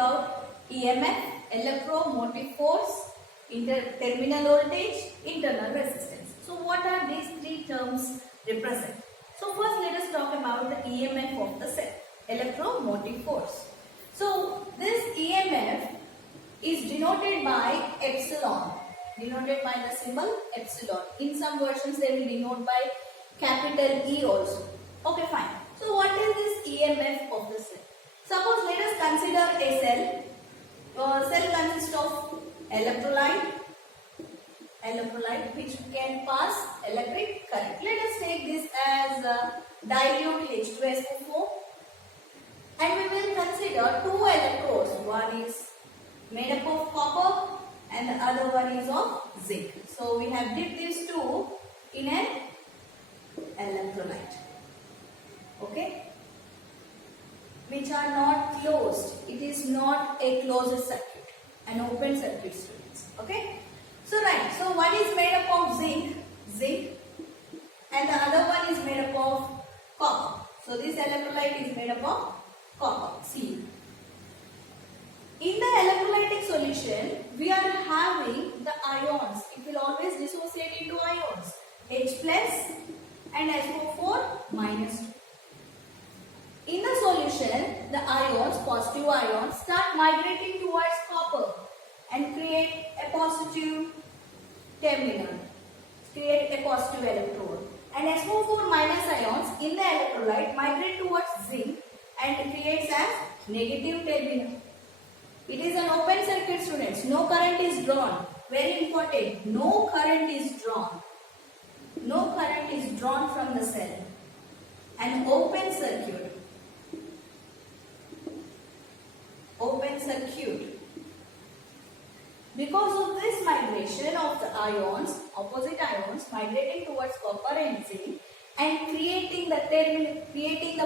about EMF, electromotive force, terminal voltage, internal resistance. So what are these three terms represent? So first let us talk about the EMF of the cell, electromotive force. So this EMF is denoted by epsilon, denoted by the symbol epsilon. In some versions they will denote by capital E also. Okay, fine. So what is this EMF of the cell? Suppose let us consider a cell. Cell consists of electrolyte which can pass electric current. Let us take this as dilute H2SO4 and we will consider two electrodes. One is made up of copper and the other one is of zinc. So we have dipped these two in an electrolyte, okay, which are not closed. It is not a closed circuit, an open circuit, students. Okay. So right. So one is made up of zinc, and the other one is made up of copper. So this electrolyte is made up of copper, Cu. In the electrolytic solution, we are having the ions. It will always dissociate into ions, H plus and SO4 minus 2. In the solution, the ions, positive ions, start migrating towards copper and create a positive terminal, create a positive electrode. And SO4 minus ions in the electrolyte migrate towards zinc and creates as negative terminal. It is an open circuit, students. No current is drawn. Very important. No current is drawn. No current is drawn from the cell. An open circuit. Open circuit. Because of this migration of the ions, opposite ions migrating towards copper and zinc and creating the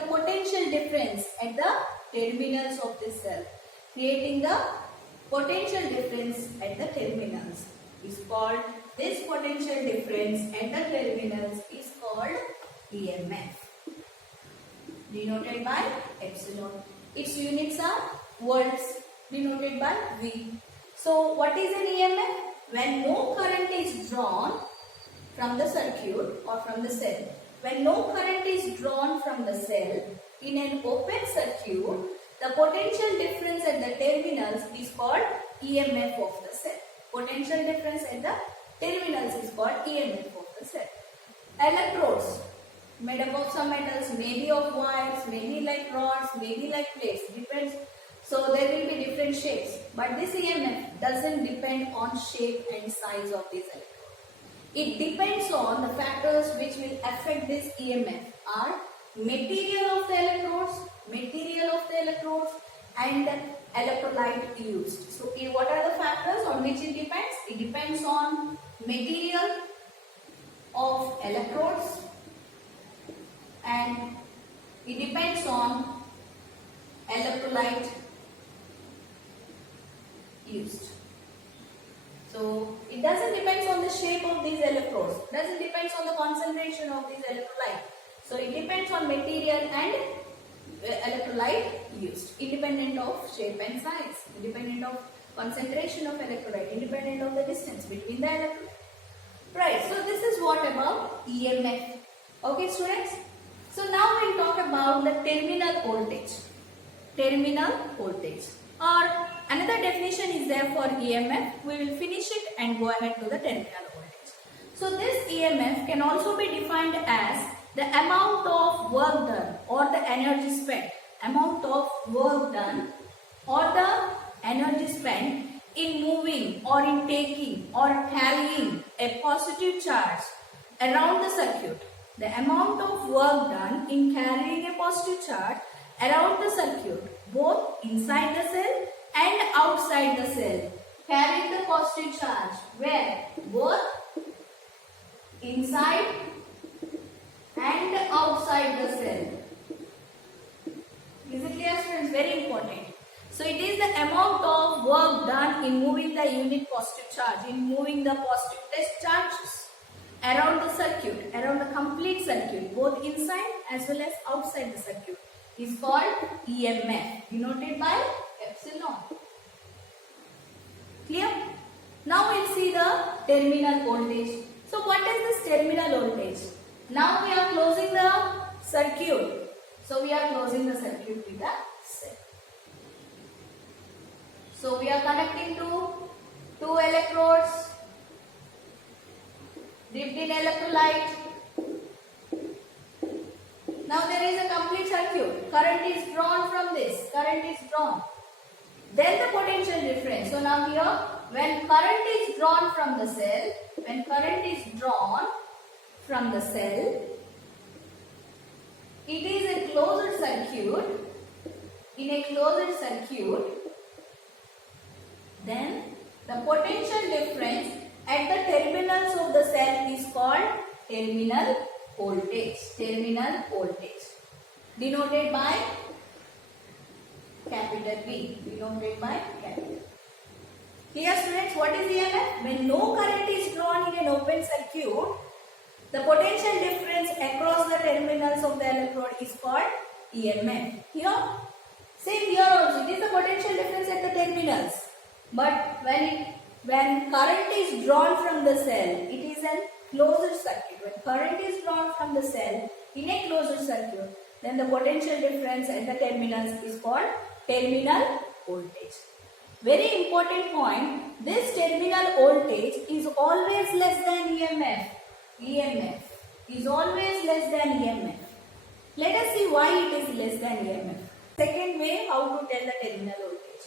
potential difference at the terminals of the cell. Creating the potential difference at the terminals is called, this potential difference at the terminals is called EMF, denoted by epsilon. Its units are volts, denoted by V. So what is an EMF? When no current is drawn from the circuit or from the cell. When no current is drawn from the cell in an open circuit, the potential difference at the terminals is called EMF of the cell. Potential difference at the terminals is called EMF of the cell. Electrodes made up of some metals, maybe of wires, maybe like rods, maybe like plates, depends. So there will be different shapes. But this EMF doesn't depend on shape and size of these electrodes. It depends on the factors which will affect this EMF are material of the electrodes, and electrolyte used. So what are the factors on which it depends? It depends on material of electrodes and it depends on electrolyte used. So it doesn't depend on the shape of these electrodes, doesn't depend on the concentration of these electrolytes. So it depends on material and electrolyte used, independent of shape and size, independent of concentration of electrolyte, independent of the distance between the electrolyte. Right, so this is what about EMF. Okay, students? So now we'll talk about the terminal voltage. Terminal voltage. Or another definition is there for EMF. We will finish it and go ahead to the terminal voltage. So this EMF can also be defined as the amount of work done or the energy spent. Amount of work done or the energy spent in moving or in taking or carrying a positive charge around the circuit. The amount of work done in carrying a positive charge around the circuit, both inside the cell and outside the cell. Carrying the positive charge where? Both inside and outside the cell. Is it clear, students? Very important. So it is the amount of work done in moving the unit positive charge, in moving the positive test charges around the circuit, around the complete circuit, both inside as well as outside the circuit, is called EMF, denoted by epsilon. epsilon. Clear? Now we'll see the terminal voltage. So what is this terminal voltage? Now we are closing the circuit. So we are closing the circuit with a cell. So we are connecting to two electrodes dipped in electrolyte. Now there is a complete circuit. Current is drawn from this. Current is drawn. Then the potential difference. So now here, when current is drawn from the cell, it is a closed circuit. In a closed circuit, then the potential difference at the terminals of the cell is called terminal voltage. Terminal voltage. Denoted by capital V. Denoted by capital. Here students, what is EMF? When no current is drawn in an open circuit, the potential difference across the terminals of the electrode is called EMF. Here, same here also, it is the potential difference at the terminals. But when current is drawn from the cell, it is a closed circuit. When current is drawn from the cell in a closed circuit, then the potential difference at the terminals is called terminal voltage. Very important point, this terminal voltage is always less than EMF. EMF is always less than EMF. Let us see why it is less than EMF. Second way, how to tell the terminal voltage.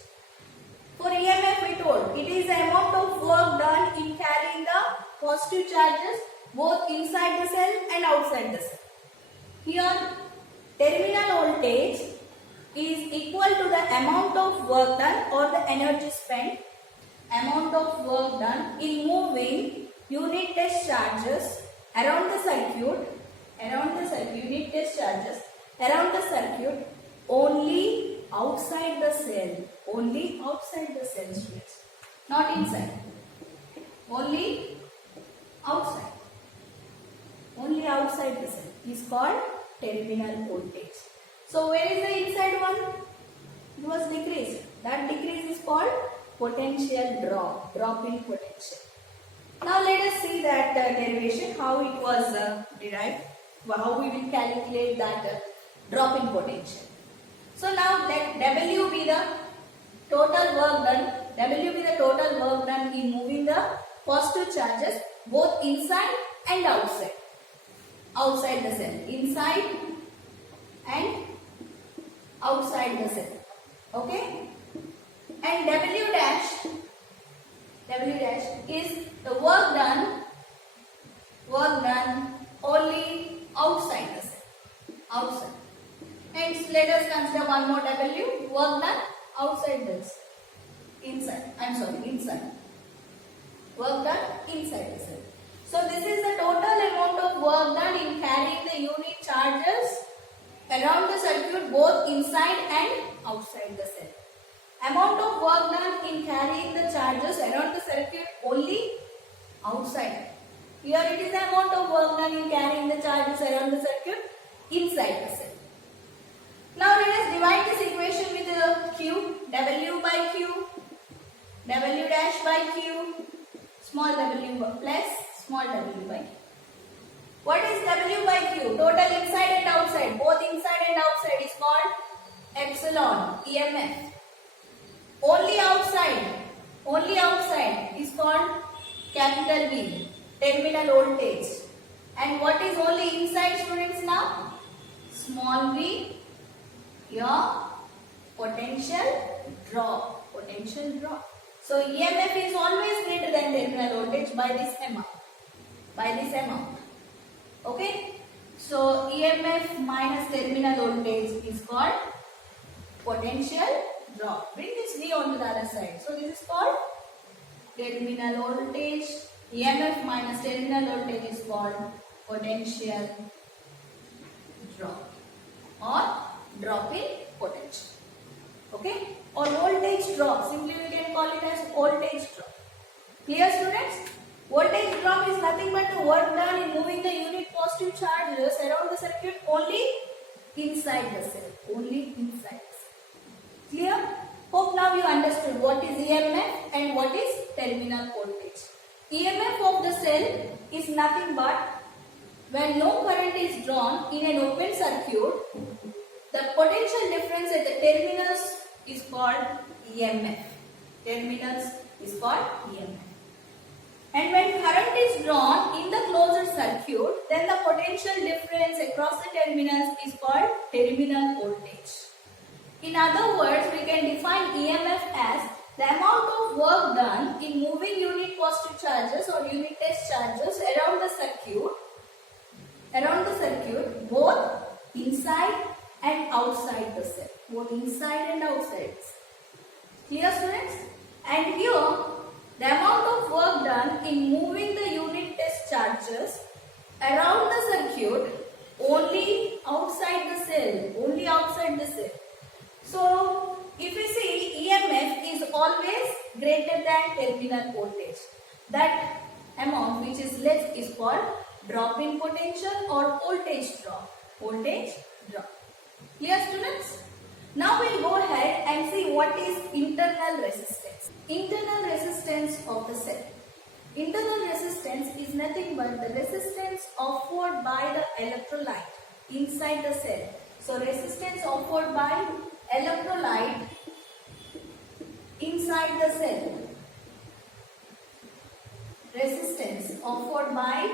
For EMF we told, it is the amount of work done in carrying the positive charges both inside the cell and outside the cell. Here, terminal voltage is equal to the amount of work done or the energy spent, amount of work done in moving unit test charges around the circuit, unit test charges around the circuit only outside the cell, students, not inside, only outside the cell is called terminal voltage. So where is the inside one? It was decreased. That decrease is called potential drop in potential. Now let us see that derivation, how it was derived, how we will calculate that drop in potential. So now let W be the total work done, in moving the positive charges both inside and outside the cell, inside and outside the cell. Okay? And W dash is the work done only outside the cell. Outside. Hence, let us consider one more W, work done outside this. Inside. Work done inside the cell. So this is the total amount of work done in carrying the unit charges around the circuit both inside and outside the cell. Amount of work done in carrying the charges around the circuit only outside. Here it is the amount of work done in carrying the charges around the circuit inside the cell. Now let us divide this equation with Q, W by Q, W dash by Q, small w plus small w by Q. What is W by Q? Total inside and outside, both inside and outside is called epsilon, EMF. Only outside is called capital V, terminal voltage. And what is only inside, students, now? Small v, your potential drop. So EMF is always greater than terminal voltage by this amount. Okay? So EMF minus terminal voltage is called potential drop. Bring this V onto the other side. So this is called terminal voltage. EMF minus terminal voltage is called potential drop or drop in potential. Okay? Or voltage drop. Simply we can call it as voltage drop. Clear, students? Voltage drop is nothing but the work done in moving the unit positive charges around the circuit only inside the cell. Clear? Hope now you understood what is EMF and what is terminal voltage. EMF of the cell is nothing but when no current is drawn in an open circuit, the potential difference at the terminals is called EMF. Terminals is called EMF. And when current is drawn in the closed circuit, then the potential difference across the terminals is called terminal voltage. In other words, we can define EMF as the amount of work done in moving unit positive charges or unit test charges around the circuit, both inside and outside the cell. Both inside and outside. Clear, students? And here, the amount of work done in moving the unit test charges around the circuit only outside the cell. So, if you see, EMF is always greater than terminal voltage. That amount which is less is called drop in potential or voltage drop. Clear, students? Now we'll go ahead and see what is internal resistance. Internal resistance of the cell. Internal resistance is nothing but the resistance offered by the electrolyte inside the cell. So resistance offered by electrolyte inside the cell. Resistance offered by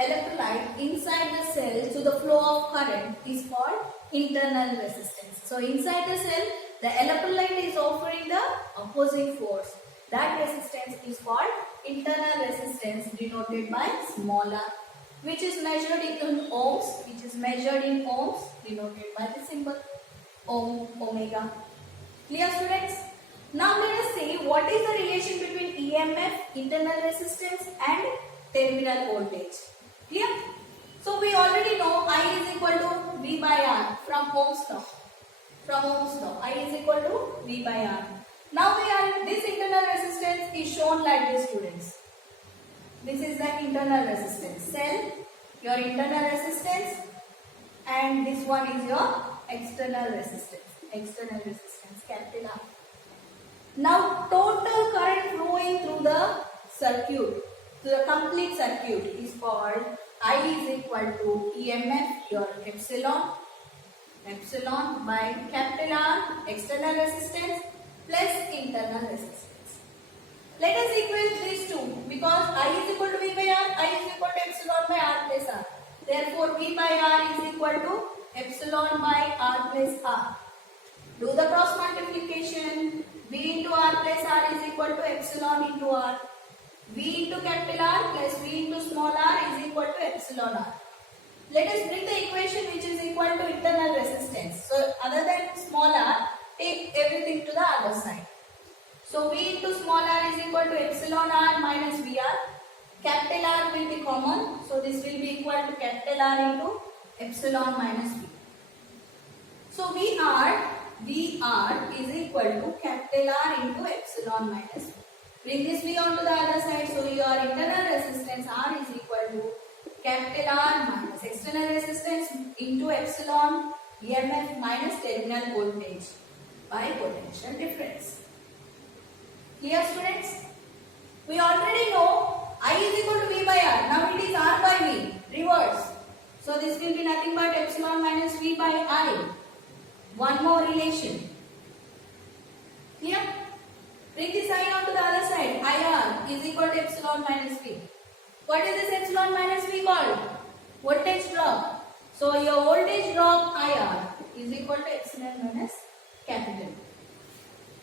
electrolyte inside the cell to the flow of current is called internal resistance. So inside the cell, the electrolyte is offering the opposing force. That resistance is called internal resistance, denoted by small r, which is measured in ohms, denoted by the symbol omega. Clear, students? Now let us see what is the relation between EMF, internal resistance, and terminal voltage. Clear? So we already know I is equal to V by R from Ohm's law. I is equal to V by R. Now this internal resistance is shown like this, students. This is the internal resistance. Cell, your internal resistance, and this one is your external resistance. Capital R. Now total current flowing through the circuit, to the complete circuit, is called I is equal to EMF, your epsilon by capital R, external resistance, plus internal resistance. Let us equate these two, because I is equal to V by R, I is equal to epsilon by R plus R. Therefore, V by R is equal to epsilon by R plus R. Do the cross multiplication. V into R plus R is equal to epsilon into R. V into capital R plus V into small r is equal to epsilon R. Let us bring the equation which is equal to internal resistance. So, other than small r, take everything to the other side. So, V into small r is equal to epsilon R minus VR. Capital R will be common. So, this will be equal to capital R into epsilon minus V. So, VR is equal to capital R into epsilon minus V. Bring this V onto the other side. So, your internal resistance R is equal to capital R minus external resistance into epsilon EMF minus terminal voltage by potential difference. Clear, students? We already know I is equal to V by R. Now it is R by V. Reverse. So this will be nothing but epsilon minus V by I. One more relation. Clear? Bring the sign onto the other side. IR is equal to epsilon minus V. What is this epsilon minus V called? Voltage drop. So your voltage drop IR is equal to epsilon minus capital.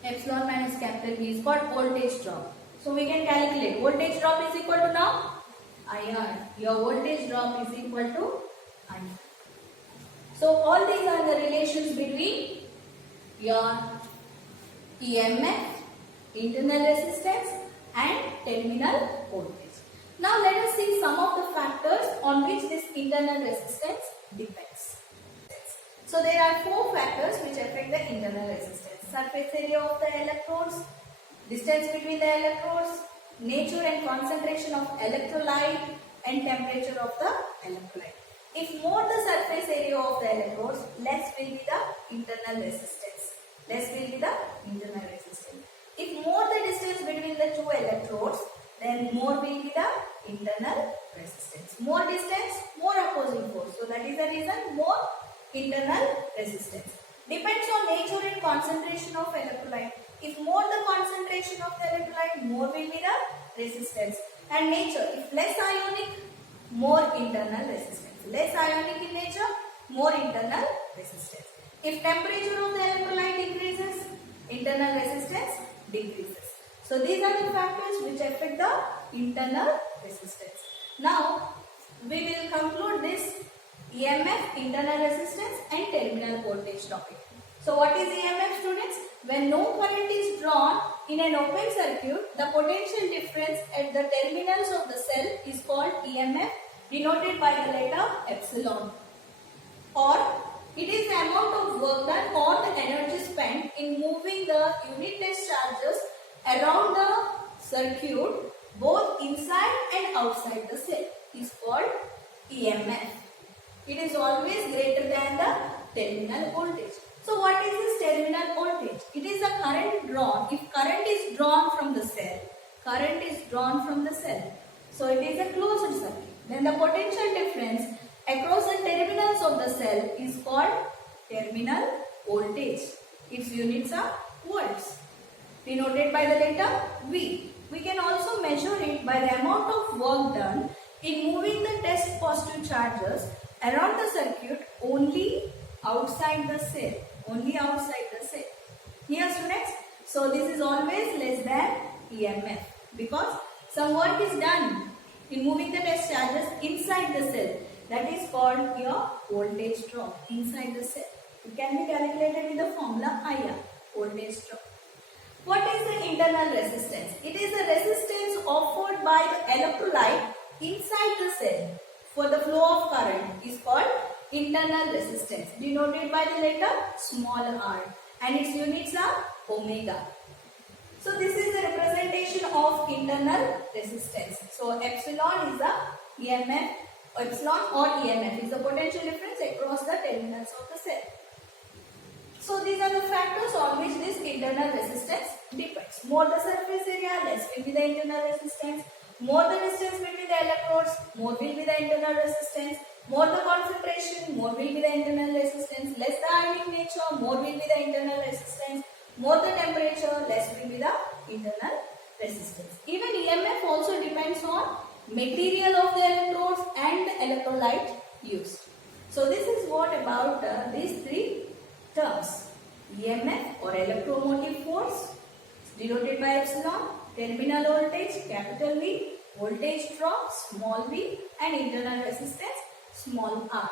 Epsilon minus capital V is called voltage drop. So we can calculate. Voltage drop is equal to now IR. Your voltage drop is equal to IR. So all these are the relations between your EMF, internal resistance, and terminal voltage. Now let us see some of the factors on which this internal resistance depends. So there are four factors which affect the internal resistance. Surface area of the electrodes, distance between the electrodes, nature and concentration of electrolyte, and temperature of the electrolyte. If more the surface area of the electrodes, less will be the internal resistance. Less will be the internal resistance. If more the distance between the two electrodes, then more will be the internal resistance. More distance, more opposing force. So that is the reason more internal resistance. Depends on nature and concentration of electrolyte. If more the concentration of the electrolyte, more will be the resistance. And nature, if less ionic, more internal resistance. Less ionic in nature, more internal resistance. If temperature of the electrolyte increases, internal resistance decreases. So these are the factors which affect the internal resistance. Now we will conclude this EMF, internal resistance and terminal voltage topic. So what is EMF, students? When no current is drawn in an open circuit, the potential difference at the terminals of the cell is called EMF, denoted by the letter epsilon. Or it is the amount of work done or the energy spent in moving the unit test charges around the circuit both inside and outside the cell is called EMF. It is always greater than the terminal voltage. So what is this terminal voltage? It is the current drawn. If current is drawn from the cell, current is drawn from the cell. So it is a closed circuit. Then the potential difference across the terminals of the cell is called terminal voltage. Its units are volts, denoted by the letter V. We can also measure it by the amount of work done in moving the test positive charges around the circuit only outside the cell. Only outside the cell. Here, students, so this is always less than EMF because some work is done in moving the test charges inside the cell. That is called your voltage drop inside the cell. It can be calculated with the formula IR, voltage drop. What is the internal resistance? It is the resistance offered by the electrolyte inside the cell for the flow of current is called internal resistance, denoted by the letter small r, and its units are omega. So this is the representation of internal resistance. So epsilon is the EMF, epsilon or EMF is the potential difference across the terminals of the cell. So these are the factors on which this internal resistance depends. More the surface area, less will be the internal resistance. More the distance between the electrodes, more will be the internal resistance. More the concentration, more will be the internal resistance. Less the ionic nature, more will be the internal resistance. More the temperature, less will be the internal resistance. Even EMF also depends on material of the electrodes and the electrolyte used. So this is what about these three terms. EMF or electromotive force denoted by epsilon, terminal voltage capital V, voltage drop small v, and internal resistance small r.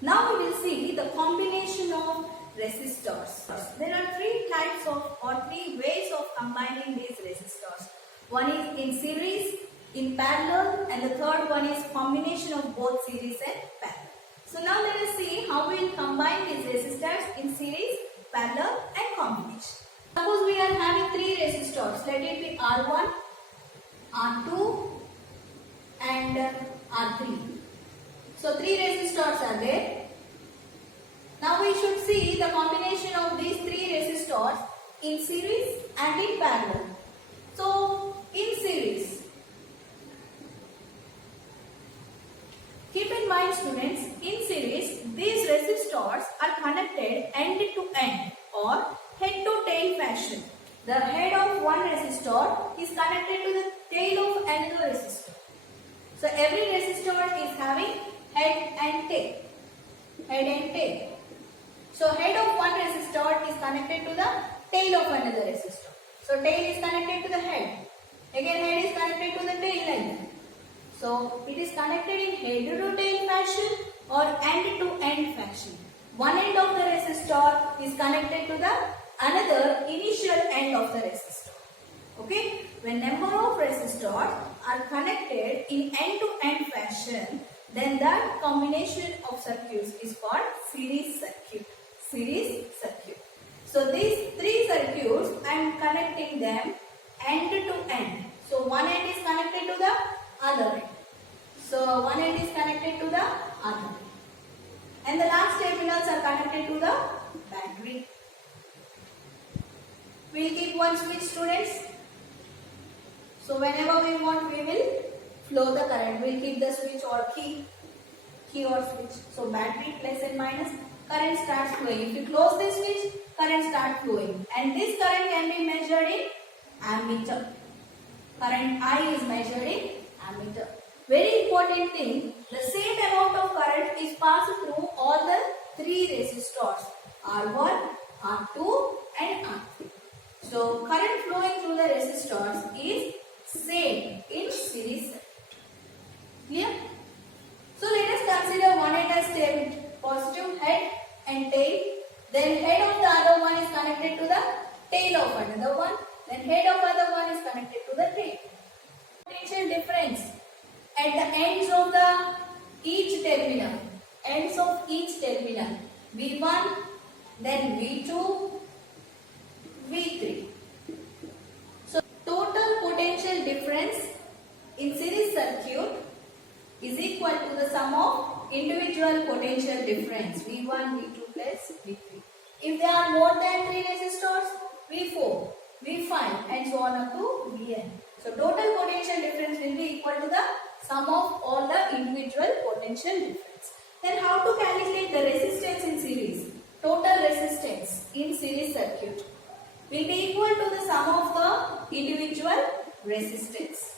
Now we will see the combination of resistors. There are three types of or three ways of combining these resistors. One is in series, in parallel, and the third one is combination of both series and parallel. So now let us see how we will combine these resistors in series, parallel and combination. Suppose we are having three resistors. Let it be R1, R2 and R3. So three resistors are there. Now we should see the combination of these three resistors in series and in parallel. So in series, keep in mind students, in series these resistors are connected end to end or head to tail fashion. The head of one resistor is connected to the tail of another resistor. So every resistor is having head and tail. Head and tail. So head of one resistor is connected to the tail of another resistor. So tail is connected to the head. Again head is connected to the tail end. So it is connected in head to tail fashion or end to end fashion. One end of the resistor is connected to the another initial end of the resistor. Okay? When number of resistors are connected in end to end fashion, then that combination of circuits is called series circuit. Series circuit. So these three circuits I am connecting them end to end. So one end is connected to the other end. So one end is connected to the other end. And the last terminals are connected to the battery. We will keep one switch, students. So whenever we want, we will flow the current. We will keep the switch or key or switch. So battery plus and minus, current starts flowing. If you close this switch, current starts flowing. And this current can be measured in ammeter. Current I is measured in ammeter. Very important thing, the same amount of current is passed through all the three resistors, R1, R2 and R3. So current flowing through the resistors is same in series circuit. Clear? So let us consider one end as tail, positive head and tail. Then head of the other one is connected to the tail of another one. Then head of other one is connected to the tail. Potential difference at the ends of each terminal. V1, then V2, V3. So total potential difference in series circuit is equal to the sum of individual potential difference V1, V2 plus V3. If there are more than 3 resistors, V4, V5 and so on up to Vn. So total potential difference will be equal to the sum of all the individual potential difference. Then how to calculate the resistance in series? Total resistance in series circuit will be equal to the sum of the individual resistance.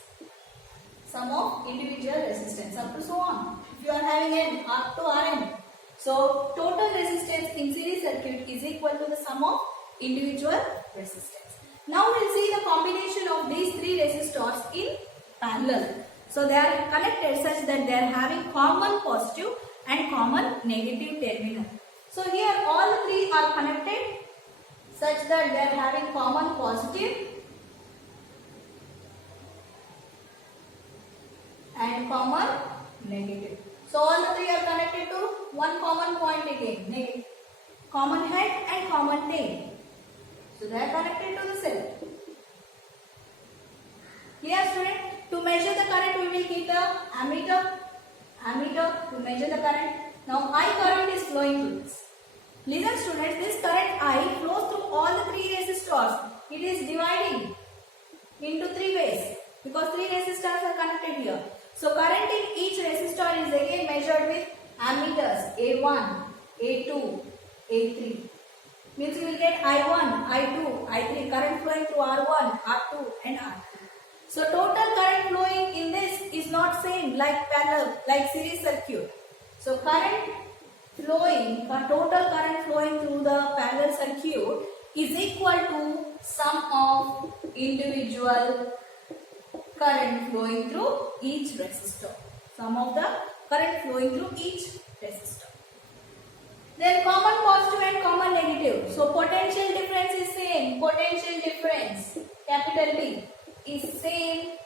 Sum of individual resistance up to so on. If you are having n up to Rn. So total resistance in series circuit is equal to the sum of individual resistance. Now we will see the combination of these three resistors in parallel. So they are connected such that they are having common positive and common negative terminal. So here all the three are connected such that they are having common positive and common negative. So all the three are connected to one common point again, negative. Common head and common tail. So they are connected to the cell. Clear, student? To measure the current, we will keep the ammeter to measure the current. Now I current is flowing through this. Listen, students, this current I flows through all the three resistors. It is dividing into three ways because three resistors are connected here. So current in each resistor is again measured with ammeters A1, A2, A3. Means you will get I1, I2, I3 current flowing through R1, R2 and R3. So total current flowing in this is not same like parallel, like series circuit. So current flowing, total current flowing through the parallel circuit is equal to sum of individual current flowing through each resistor. Sum of the current flowing through each resistor. Then common positive and common negative. So potential difference is same. Potential difference, capital T, is same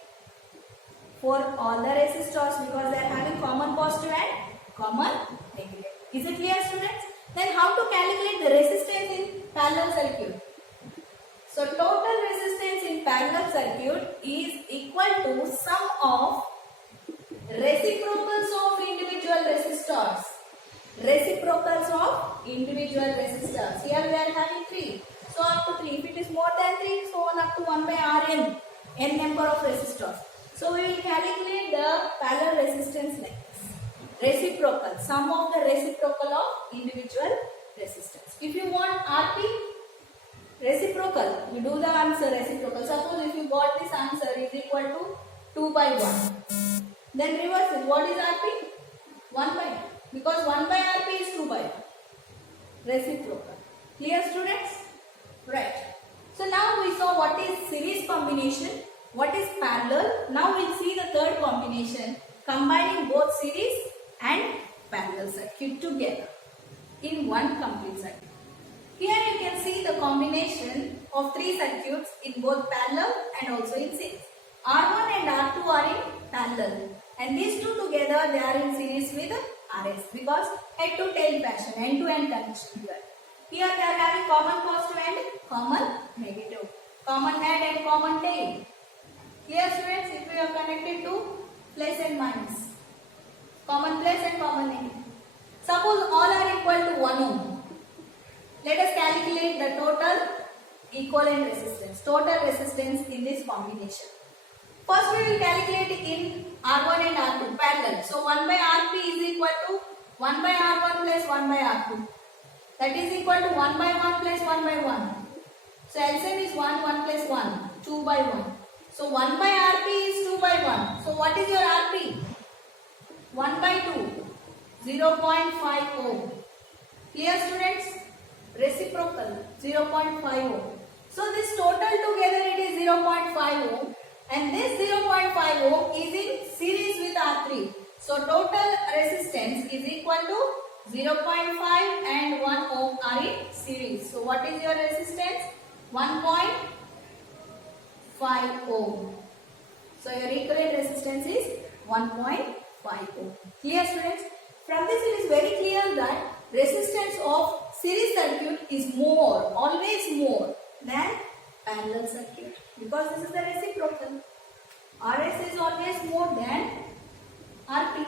for all the resistors because they are having common positive and common negative. Is it clear, students? Then how to calculate the resistance in parallel circuit? So total resistance in parallel circuit is equal to sum of reciprocals of individual resistors. Reciprocals of individual resistors. Here we are having 3. So up to 3. If it is more than 3, so on up to 1 by Rn. N number of resistors. So we will calculate the parallel resistance like this. Reciprocal. Sum of the reciprocal of individual resistors. If you want Rp, reciprocal, you do the answer reciprocal. Suppose if you got this answer is equal to 2 by 1. Then reverse it. What is Rp? 1 by 2. Because 1 by Rp is 2 by 1. Reciprocal. Clear, students? Right. So now we saw what is series combination, what is parallel. Now we will see the third combination, combining both series and parallel circuit together in one complete circuit. Here you can see the combination of three circuits in both parallel and also in series. R1 and R2 are in parallel and these two together they are in series with RS because head to tail fashion, end-to-end connection here. Here they are having common positive and common negative, common head and common tail. Here students, if we are connected to plus and minus, common plus and common negative. Suppose all are equal to 1 ohm. Let us calculate the total equivalent resistance, total resistance in this combination. First we will calculate in R1 and R2 parallel. So 1 by Rp is equal to 1 by R1 plus 1 by R2. That is equal to 1 by 1 plus 1 by 1. So LCM is 1, 1 plus 1, 2 by 1. So 1 by Rp is 2 by 1. So what is your Rp? 1 by 2, 0.5 ohm. Clear students? Reciprocal, 0.5 ohm. So this total together it is 0.5 ohm. And this 0.5 ohm is in series with R3. So total resistance is equal to 0.5 and 1 ohm are in series. So what is your resistance? 1.5 ohm. So your equivalent resistance is 1.5 ohm. Clear students? From this it is very clear that resistance of series circuit is more, always more than parallel circuit, because this is the reciprocal. RS is always more than RP.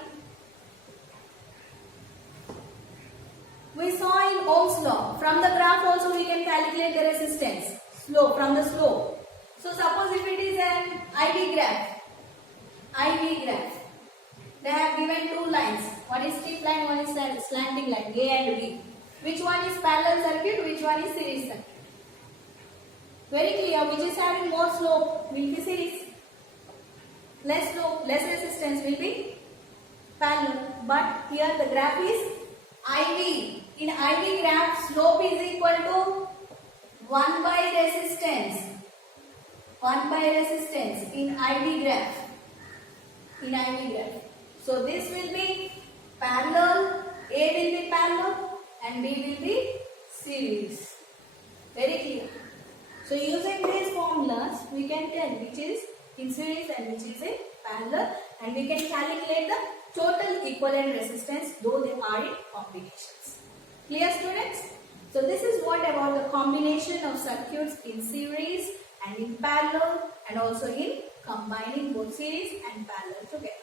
We saw in Ohm's law. From the graph also we can calculate the resistance. Slope, from the slope. So suppose if it is an IV graph. They have given two lines. One is straight line, one is slanting line, A and B. Which one is parallel circuit, which one is series circuit? Very clear, which is having more slope will be series. Less slope, less resistance will be parallel. But here the graph is IV. In IV graph, slope is equal to 1 by resistance. 1 by resistance in IV graph. So this will be parallel, A will be parallel and B will be series. Very clear. So using these formulas, we can tell which is in series and which is in parallel, and we can calculate the total equivalent resistance though they are in combinations. Clear students? So this is what about the combination of circuits in series and in parallel, and also in combining both series and parallel together.